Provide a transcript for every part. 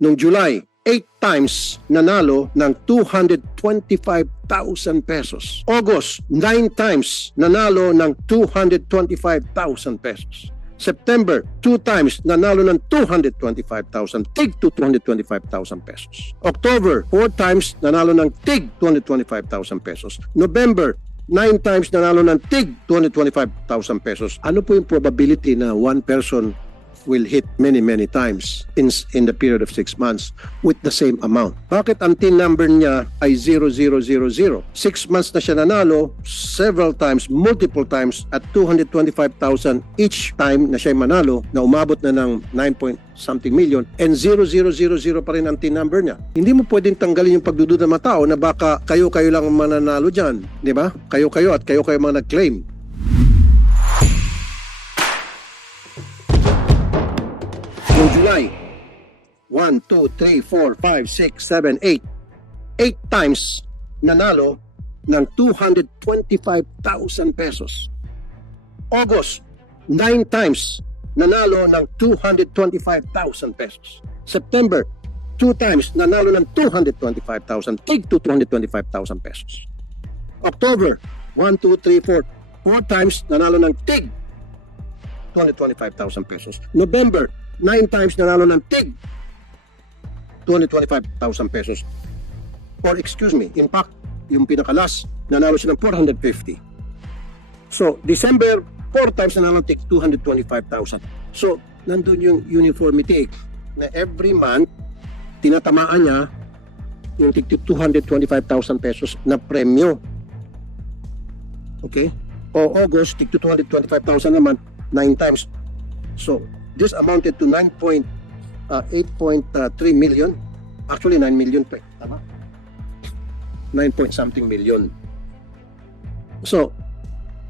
Noong July, 8 times nanalo ng 225,000 pesos. August, 9 times nanalo ng 225,000 pesos. September, 2 times nanalo ng 225,000, tig to 225,000 pesos. October, 4 times nanalo ng tig 225,000 pesos. November, 9 times nanalo ng tig 225,000 pesos. Ano po yung probability na one person will hit many times in the period of 6 months with the same amount? Bakit ang TIN number niya ay 0000? 6 months na siya nanalo several times, multiple times at 225,000 each time na siya manalo na umabot na ng 9-point-something million and 0000 pa rin ang TIN number niya. Hindi mo pwedeng tanggalin yung pagdududa ng mga tao na baka kayo lang ang mananalo dyan. Di ba? Kayo at kayo mga nag-claim. July, 1, 2, 3, 4, 5, 6, 7, 8. 8 times nanalo ng 225,000 pesos. August, 9 times nanalo ng 225,000 pesos. September, 2 times nanalo ng 225,000, tig to 225,000 pesos. October, 1, 2, 3, 4. 4 times nanalo ng tig 225,000 pesos. November, 9 times nanalo ng tig 225,000 pesos. Or excuse me, in fact, yung pinakalas, nanalo siya ng 450. So, December, 4 times nanalo ng tig 225,000. So, nandun yung uniformity na every month, tinatamaan niya yung tig 225,000 pesos na premyo. Okay? O August, tig 225,000 naman, 9 times. So, this amounted to 8.3 million. Actually, 9 million pa. Tama? 9-point-something million. So,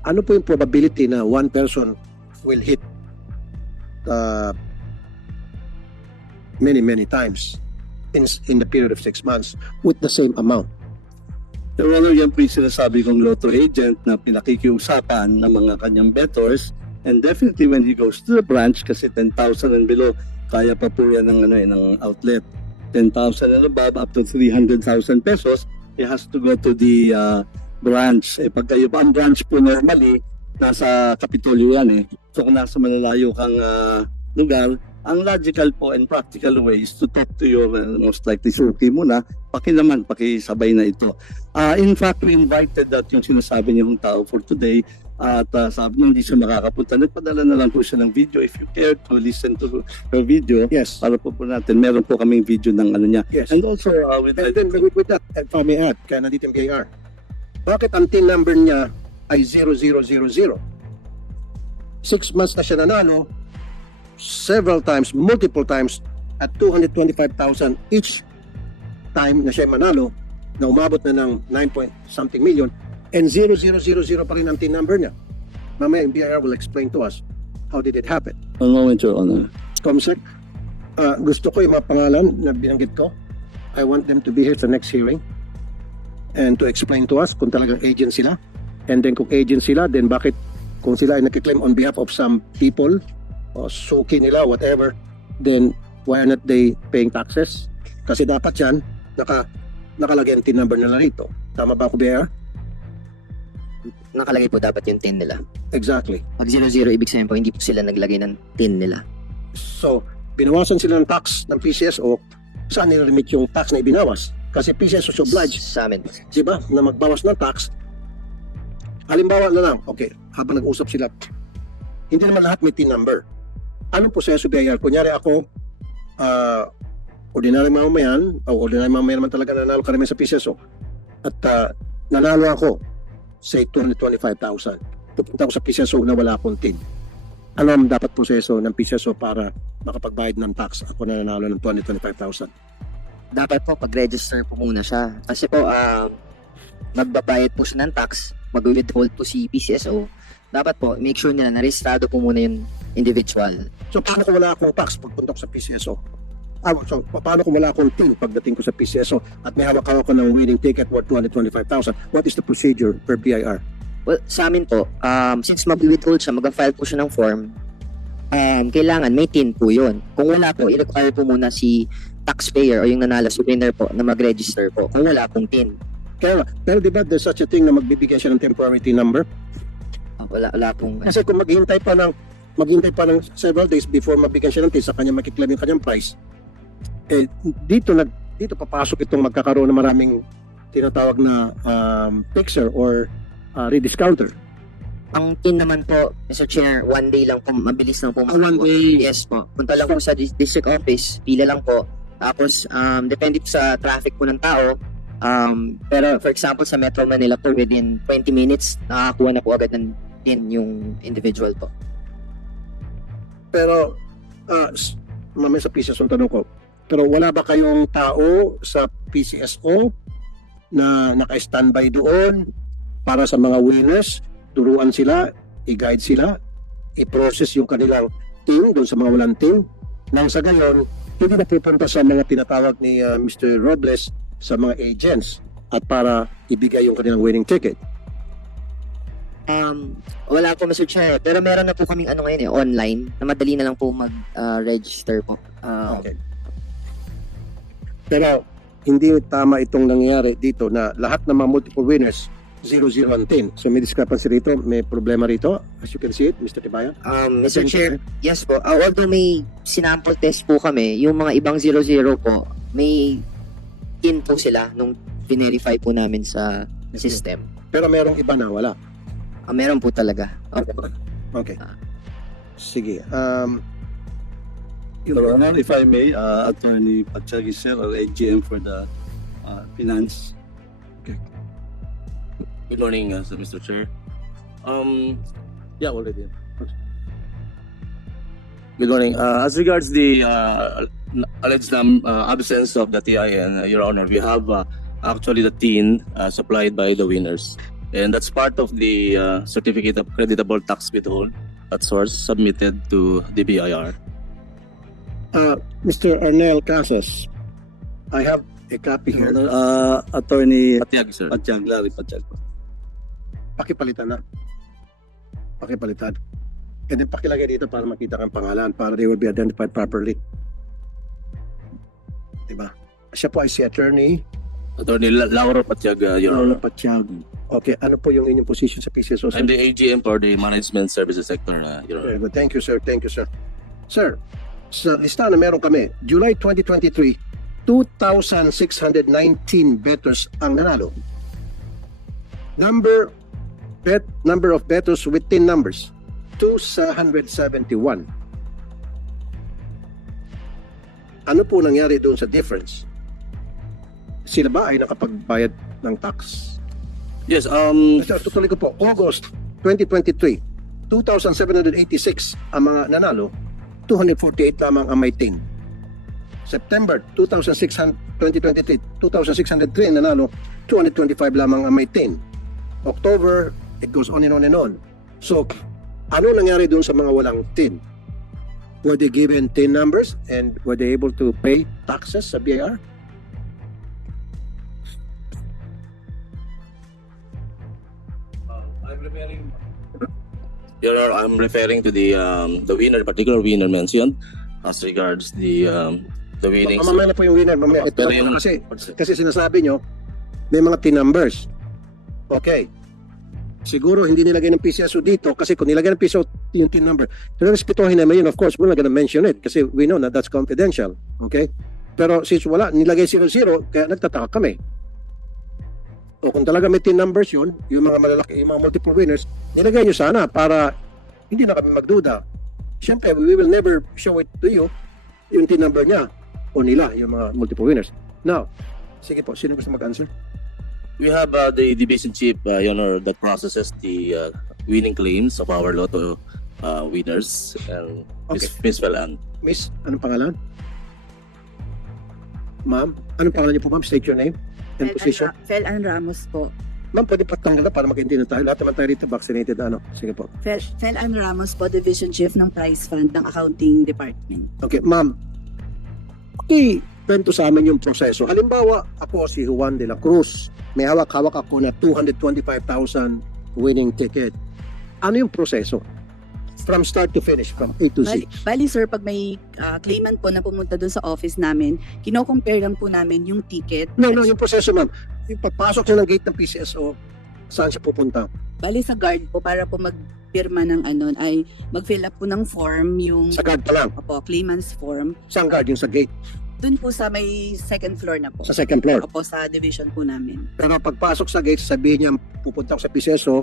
ano po yung probability na one person will hit many times in the period of 6 months with the same amount? Pero ano yan po yung sinasabi kong lotto agent na pinakikiusapan ng mga kanyang bettors. And definitely when he goes to the branch, kasi 10,000 and below, kaya pa po yan ng outlet. 10,000 and above, up to 300,000 pesos, he has to go to the branch. Pag kayo pa, ang branch po normally, nasa Kapitolyo yan . So kung nasa malalayo kang lugar, ang logical po and practical way is to talk to your most likely suki muna, pakisabay na ito. In fact, we invited that yung sinasabi niyong tao for today. At sabi niya hindi siya makakapunta. Nagpadala na lang po siya ng video. If you care to listen to her video, Yes. para po natin, meron po kaming video ng ano niya. Yes. And also, with And then with that, if I may add, kaya nandito yung BIR, bakit ang TIN number niya ay 0000? 6 months na siya nanalo, several times, multiple times, at 225,000 each time na siya manalo, na umabot na ng 9-point-something million, and 0000 pa rin ang TIN number niya. Mamaya yung BIR will explain to us how did it happen. one moment, Your Honor. Comsec, gusto ko yung mga pangalan na binanggit ko. I want them to be here sa next hearing and to explain to us kung talagang agent sila. And then kung agent sila, then bakit kung sila ay nakiklaim on behalf of some people o suki nila, whatever, then why are not they paying taxes? Kasi dapat yan, nakalagay ang TIN number nila rito. Tama ba ako, BIR? Nakalagay po dapat yung TIN nila. Exactly. Pag 00, ibig sabihin po, hindi po sila naglagay ng TIN nila. So, binawasan sila ng tax ng PCSO, saan nire-remit yung tax na ibinawas? Kasi PCSO is obliged, Sa amin po. di ba, na magbawas ng tax. Halimbawa na lang, okay, habang nag-usap sila, hindi naman lahat may TIN number. Anong proseso BIR? Kunyari ako, ordinary mamamayan, o ordinary mamamayan naman talaga nanalo ka naman sa PCSO, at nanalo ako, say 225,000. Pupunta ako sa PCSO na wala akong TIN. Ano ang dapat proseso ng PCSO para makapagbayad ng tax? Ako na nanalo ng 225,000. Dapat po, pag-register po muna siya. Kasi po, magbabayad po siya ng tax, mag-withhold po si PCSO. Dapat po, make sure nila na registrado po muna yung individual. So, paano kung wala akong tax pagpunta ko sa PCSO? So, paano kung wala akong TIN pagdating ko sa PCSO at may hawak-hawak ko ng winning ticket worth 225,000? What is the procedure per BIR? Well, sa amin po, since mag-withhold siya, mag-file po siya ng form, kailangan may TIN po yun. Kung wala po, i-require po muna si taxpayer o yung nanalo sa winner po na mag-register po kung wala pong TIN. Pero di ba there's such a thing na magbibigay siya ng temporary TIN number? Wala pong... Kasi kung maghihintay pa ng several days before mabigyan siya ng TIN sa kanya makiklaim yung kanyang price, dito papasok itong magkakaroon ng maraming tinatawag na fixer or rediscounter. Ang TIN naman po, Mr. Chair, 1 day lang po, mabilis lang po. 1 day. Yes po. Punta lang po sa district office, pila lang po. Tapos, depende po sa traffic po ng tao. Pero for example, sa Metro Manila po, within 20 minutes, nakakuha na po agad ng TIN yung individual po. Pero, mamaya sa PCSO ang tanong ko, pero wala ba kayong tao sa PCSO na naka-standby doon para sa mga winners, turuan sila, i-guide sila, i-process yung kanilang team doon sa mga walang team, nang sa gayon, hindi na pupunta sa mga tinatawag ni Mr. Robles sa mga agents at para ibigay yung kanilang winning ticket. Wala po, Mr. Chair. Pero meron na po kaming ngayon online na madali na lang po mag-register po. Okay. Pero hindi tama itong nangyayari dito na lahat ng mga multiple winners 0-0 ang 10. So may discrepancy rito, may problema rito. As you can see it, Mr. Tibayan. Mr. Chair, yes po. Although may sinample test po kami, yung mga ibang 0-0 po, may TIN po sila nung verify po namin sa system. Pero merong iba na wala. Meron po talaga. Okay. Sige. Your Honor, if I may, Attorney Patsyagi sir, or AGM for the finance. Good morning, Mr. Chair. Yeah, already. Good morning. As regards the alleged absence of the TIN, Your Honor, we have actually the TIN supplied by the winners. And that's part of the Certificate of Creditable Tax Withhold at source submitted to the BIR. Mr. Arnel Casas, I have a copy here. Attorney Patiag, sir. Patsyag, Larry Patsyag. Pakipalitan na. Pakipalitan. And then pakilagay dito para makita kang pangalan para they will be identified properly. Diba? Siya po ay si Attorney Attorney Lauro Patiag, Your Paula Honor. Pachag. Okay, ano po yung inyong position sa PCSO? I'm the AGM for the Management Services Sector, Your Honor. Very good. Thank you, sir. Thank you, sir. Sir, sa listahan na meron kami, July 2023, 2,619 bettors ang nanalo. Number of bettors with 10 numbers, 271. Ano po nangyari doon sa difference? Sila ba ay nakapagbayad ng tax? Yes, Tutuloy ko po, August 2023, 2,786 ang mga nanalo, 248 lamang ang may TIN. September 2023, 2,603 ang nanalo, 225 lamang ang may TIN. October, it goes on and on and on. So, ano nangyari doon sa mga walang TIN? Were they given TIN numbers and were they able to pay taxes sa BIR? Your Honor, I'm referring to the winner, particular winner mentioned as regards the winnings. Mamaya na po yung winner. Mamaya. Ito Pero lang po yung- kasi sinasabi nyo, may mga TIN numbers. Okay. Siguro hindi nilagay ng PCSO dito kasi kung nilagay ng PCSO yung TIN number, pero respetuhin naman yun. Of course, we're not gonna mention it kasi we know that that's confidential. Okay? Pero since wala, nilagay 00, kaya nagtataka kami. O kung talaga may TIN numbers yun, yung mga malalaki, yung mga multiple winners, nilagay nyo sana para hindi na kami magduda. Siyempre, we will never show it to you yung TIN number niya o nila, yung mga multiple winners. Now, sige po, sino gusto mag-answer? We have the division chief, Your Honor, that processes the winning claims of our lotto winners, and Miss Velan. Miss, anong pangalan? Ma'am, anong pangalan niyo po, ma'am? State your name and position. Fel-Ann Ramos po. Ma'am, pwede patanggal para magkaintindihan tayo. Lahat naman tayo rito vaccinated. Sige po. Fel-Ann Ramos po, Division Chief ng Prize Fund ng Accounting Department. Okay, ma'am. Okay, kwento sa amin yung proseso. Halimbawa, ako si Juan de la Cruz. May hawak-hawak ako na 225,000 winning ticket. Ano yung proseso? From start to finish, from A to Z. Bali sir, pag may claimant po na pumunta doon sa office namin, kino-compare lang po namin yung ticket. No, yung proseso, ma'am. Yung pagpasok siya ng gate ng PCSO, saan siya pupunta? Bali sa guard po para po magpirma ng ano ay mag-fill up po ng form yung Sa guard pa lang. opo, claimant's form. Saan guard? Yung sa gate. Doon po sa may second floor na po. Sa second floor. Opo, sa division po namin. Pero pagpasok sa gate, sabihin niya, pupunta ako sa PCSO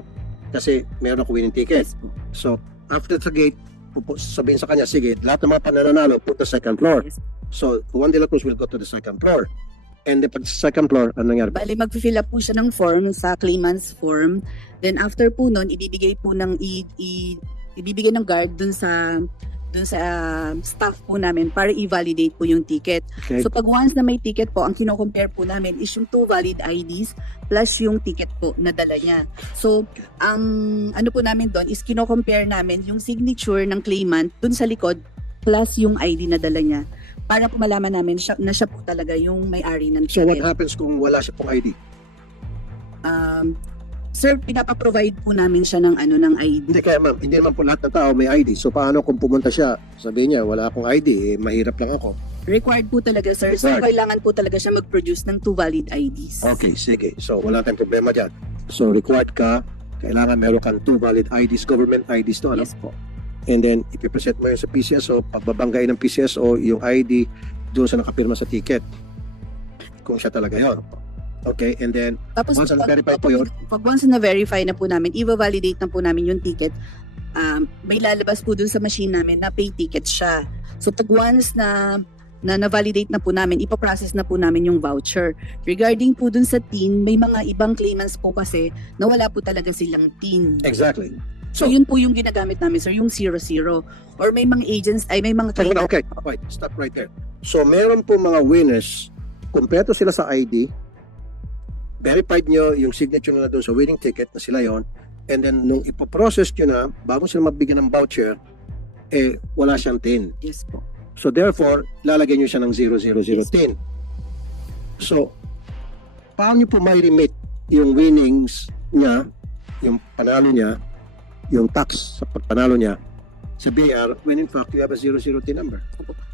kasi meron ako winning ticket. Yes po. So, after sa gate, sabihin sa kanya, sige, lahat ng mga pananalo, punta sa second floor. Yes. So, Juan de la Cruz will go to the second floor. And then, pag sa second floor, ano nangyari? Bali mag-fill up po siya ng form sa claimant's form. Then after po nun, ibibigay po ng ibibigay ng guard dun sa staff po namin para i-validate po yung ticket. Okay. So pag once na may ticket po, ang kino-compare po namin is yung 2 valid IDs plus yung ticket po na dala niya. So ano po namin doon is kino-compare namin yung signature ng claimant dun sa likod plus yung ID na dala niya para po malaman namin na siya po talaga yung may-ari ng So, what ticket. happens kung wala siya pong ID? Sir, pinapaprovide po namin siya ng ID. Hindi, kaya ma'am, hindi naman po lahat ng tao may ID. So, paano kung pumunta siya, sabihin niya, wala akong ID, mahirap lang ako. Required po talaga, sir. So, Required. kailangan po talaga siya mag-produce ng 2 valid IDs. Okay, sige. So, wala tayong problema dyan. So, required ka, kailangan meron kang 2 valid IDs, government IDs to, ano? Yes po. And then, ipipresent mo yun sa PCSO, pagbabanggain ng PCSO, yung ID, doon sa nakapirma sa ticket. Kung siya talaga yon. Okay, and then, Tapos, once na-verify po yun, pag once na-verify na po namin, i-validate na po namin yung ticket, may lalabas po dun sa machine namin na pay ticket siya. So, pag once na na-validate na po namin, ipaprocess na po namin yung voucher. Regarding po dun sa TIN, may mga ibang claimants po kasi na wala po talaga silang TIN. exactly. So, yun po yung ginagamit namin, sir, yung 00. Or may mga agents, may mga claimants. Okay, wait, stop right there. So, meron po mga winners, kumpleto sila sa ID, verified nyo yung signature nila doon sa winning ticket na sila yon, and then nung ipoprocess nyo na, bago sila mabigyan ng voucher, wala siyang TIN. Yes po. So therefore, lalagyan nyo siya ng 000 TIN. So, paano nyo po may remit yung winnings niya, yung panalo niya, yung tax sa pagpanalo niya sa BIR when in fact you have a 00 TIN number?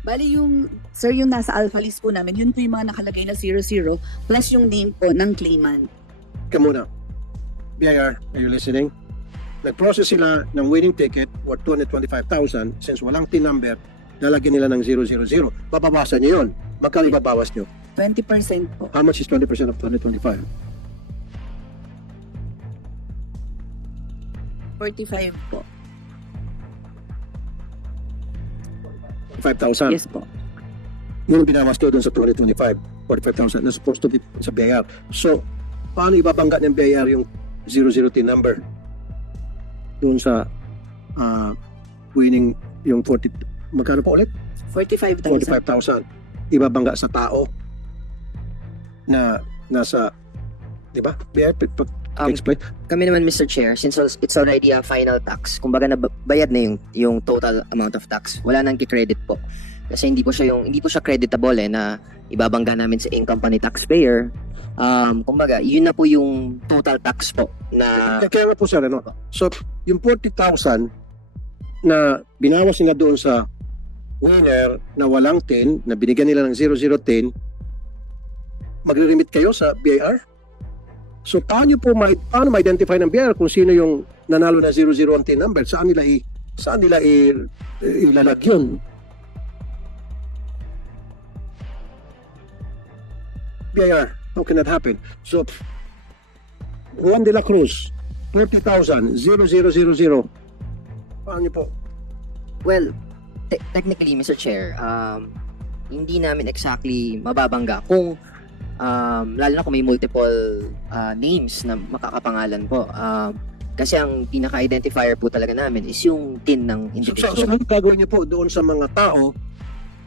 Bali yung, sir, yung nasa alpha list po namin, yun po yung mga nakalagay na 00 plus yung name po ng claimant. Kamuna, BIR, are you listening? Nag-process sila ng winning ticket worth 225,000. Since walang TIN number, lalagyan nila ng 000. Babawasan nyo yun. Magkano ibabawas nyo? 20% po. How much is 20% of 225? 45 po. 5,000. Yes po. Yun ang binawas ko doon sa 2025, 45,000 na supposed to be sa BIR. So, paano ibabangga ng BIR yung 00 TIN number? Doon sa winning yung 40, magkano po ulit? 45,000. 45,000. Ibabangga sa tao na nasa, di ba? BIR, explain. Kami naman, Mr. Chair, since it's already a final tax, kumbaga nabayad na yung total amount of tax, wala nang ki-credit po. Kasi hindi po siya creditable na ibabangga namin sa income pa ni taxpayer. Kumbaga, yun na po yung total tax po na Kaya nga po sir, ano? So, yung 40,000 na binawas nila doon sa winner na walang TIN, na binigyan nila ng 00 TIN, magre-remit kayo sa BIR? So, paano ma-identify ng BIR kung sino yung nanalo na 00 ang TIN number? Saan nila ilalagyan? BIR, how can that happen? So, Juan de la Cruz, 40,000, 0000. Paano po? well, technically, Mr. Chair, hindi namin exactly mababangga kung lalo na kung may multiple names na makakapangalan po. Kasi ang pinaka-identifier po talaga namin is yung TIN ng So, individual. ano gagawin niyo po doon sa mga tao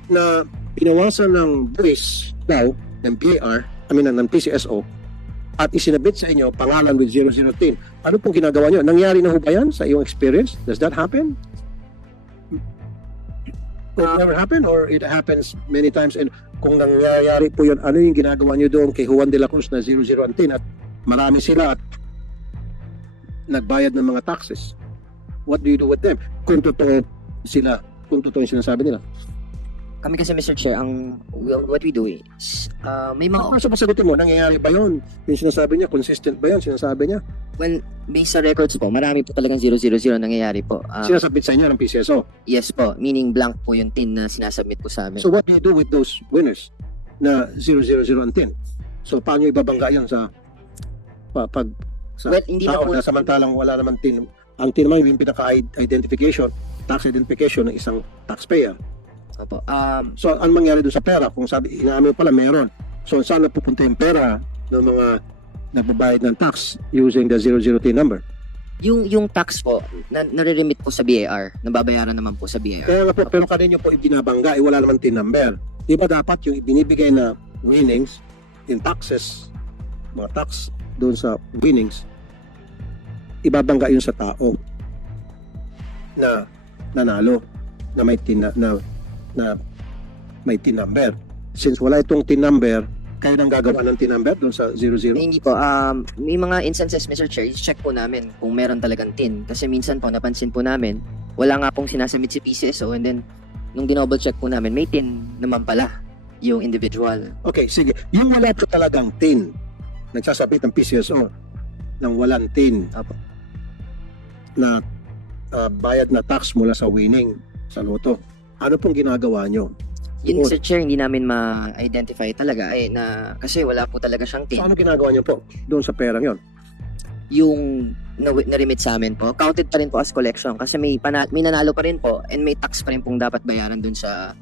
na pinawasan ng buwis daw ng BIR, ng PCSO, at isinabit sa inyo pangalan with 00 TIN? Ano pong ginagawa niyo? Nangyari na ho ba yan sa iyong experience? Does that happen? It never happen or it happens many times? And kung nangyayari po yun, ano yung ginagawa niyo doon kay Juan de la Cruz na 00 ang TIN at marami sila at nagbayad ng mga taxes? what do you do with them? Kung totoo sila, kung totoo yung sinasabi nila. Kami kasi, Mr. Chair, what we do is, may mga, Ano sa masagutin mo? Nangyayari ba yun? Yung sinasabi niya, consistent ba yun? Sinasabi niya? when, based sa records po, marami po talagang 000 nangyayari po. Sinasabit sa inyo ng PCSO. Yes po, meaning blank po yung tin na sinasubmit po sa amin. So what do you do with those winners na 000 ang tin? So paano ibabangga yun sa pag sa Well, hindi na tao po, na samantalang wala naman tin? Ang tin naman yung pinaka-identification, tax identification ng isang taxpayer. opo, So, ano mangyari doon sa pera? Kung sabi, inaamin pala, meron. So, saan napupunta yung pera ng mga nagbabayad ng tax using the 00T number? yung tax po, nare-remit po sa BAR, nababayaran naman po sa BAR. Kaya nga po, pero kanino po ibinabangga, wala naman tin number. Di ba dapat yung ibinibigay na winnings in taxes, mga tax doon sa winnings, ibabangga yun sa tao na nanalo, na may tin na may tin number. Since wala itong tin number, kayo nang gagawa ng tin number doon sa 00? Hindi po, may mga instances, Mr. Chair, check po namin kung meron talagang tin. Kasi minsan po, napansin po namin, wala nga pong sinasubmit si PCSO and then, nung dinouble check po namin, may tin naman pala yung individual. Okay, sige. Yung wala po talagang tin, nagsasabit ng PCSO ng walang tin Apo. na bayad na tax mula sa winning sa loto. Ano pong ginagawa nyo? Yun, Oo. Mr. Chair, hindi namin ma-identify talaga na kasi wala po talaga siyang tin. So, ano ginagawa nyo po doon sa perang yon? Yung na-remit sa amin po, counted pa rin po as collection kasi may nanalo pa rin po and may tax pa rin pong dapat bayaran dun sa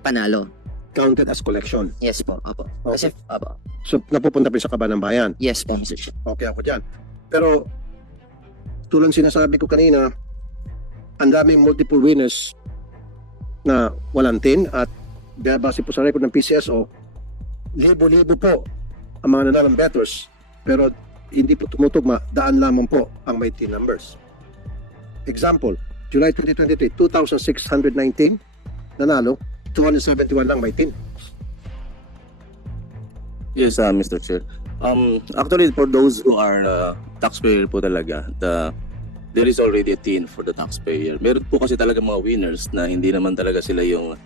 panalo. Counted as collection. Yes po, opo. Okay. Kasi, opo. So, napupunta pa sa kaban ng bayan. Yes po, Mr. Chair. Okay ako dyan. Pero, tulang sinasabi ko kanina, ang daming multiple winners na walang tin at base po sa record ng PCSO, libo-libo po ang mga nanalong bettors pero hindi po tumutugma, daan lamang po ang may tin numbers. Example, July 2023, 2,619 nanalo, 271 lang may tin. Yes, Mr. Chair. Actually, for those who are taxpayer po talaga, there is already a tin for the taxpayer. Meron po kasi talaga mga winners na hindi naman talaga sila yung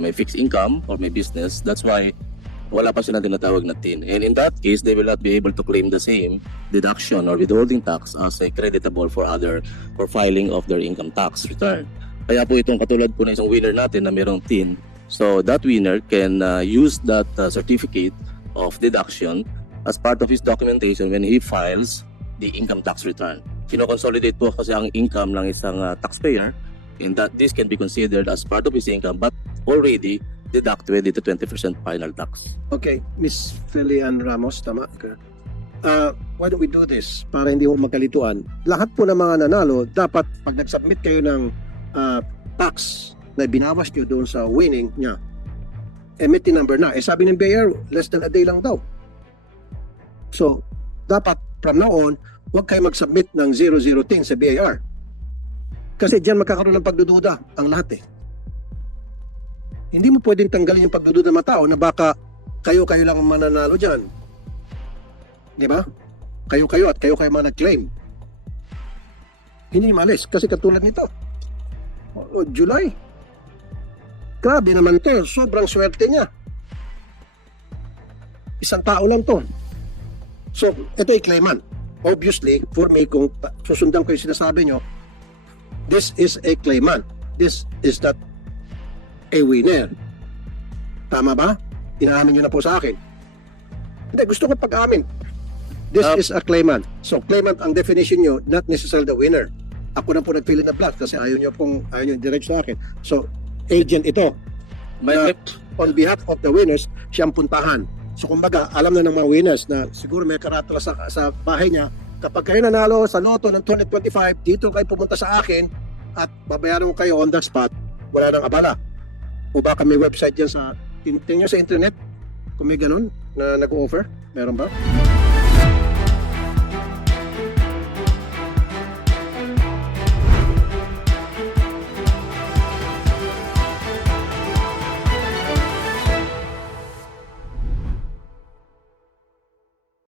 may fixed income or may business. That's why wala pa silang tinatawag na tin. And in that case, they will not be able to claim the same deduction or withholding tax as a creditable for filing of their income tax return. Kaya po itong katulad po na isang winner natin na mayroong tin. So that winner can use that certificate of deduction as part of his documentation when he files the income tax return. Kino-consolidate po kasi ang income ng isang taxpayer and that this can be considered as part of his income but already deducted with the 20% final tax. Okay, Miss Felian Ramos, tama ka? Why don't we do this para hindi mo magkalituan? Lahat po ng mga nanalo, dapat pag nag-submit kayo ng tax na binawas nyo doon sa winning niya, emit number na. Sabi ng BAR, less than a day lang daw. So, dapat from now on, huwag kayo mag-submit ng 00 thing sa BAR. Kasi diyan magkakaroon ng pagdududa ang lahat eh. Hindi mo pwedeng tanggalin yung pagdududa ng mga tao na baka kayo lang ang mananalo dyan. Di ba? Kayo at kayo mga nag-claim. Hindi malis kasi katulad nito. July. Grabe naman to. Sobrang swerte niya. Isang tao lang to. So, ito ay claimant. Obviously, for me, kung susundan ko yung sinasabi nyo, this is a claimant. This is not a winner. Tama ba? Inaamin nyo na po sa akin. Hindi, gusto ko pag-amin. This is a claimant. So, claimant ang definition nyo, not necessarily the winner. Ako na po nag-fill in the blank kasi ayaw nyo direct sa akin. So, agent ito. Na, on behalf of the winners, siyang puntahan. So kumbaga, alam na ng mga winners na siguro may karatula sa bahay niya, kapag kayo nanalo sa loto ng 2025, dito kayo pumunta sa akin at babayaran ko kayo on the spot, wala nang abala. O baka may website dyan tingnan nyo sa internet, kung may ganun na nag-offer, meron ba?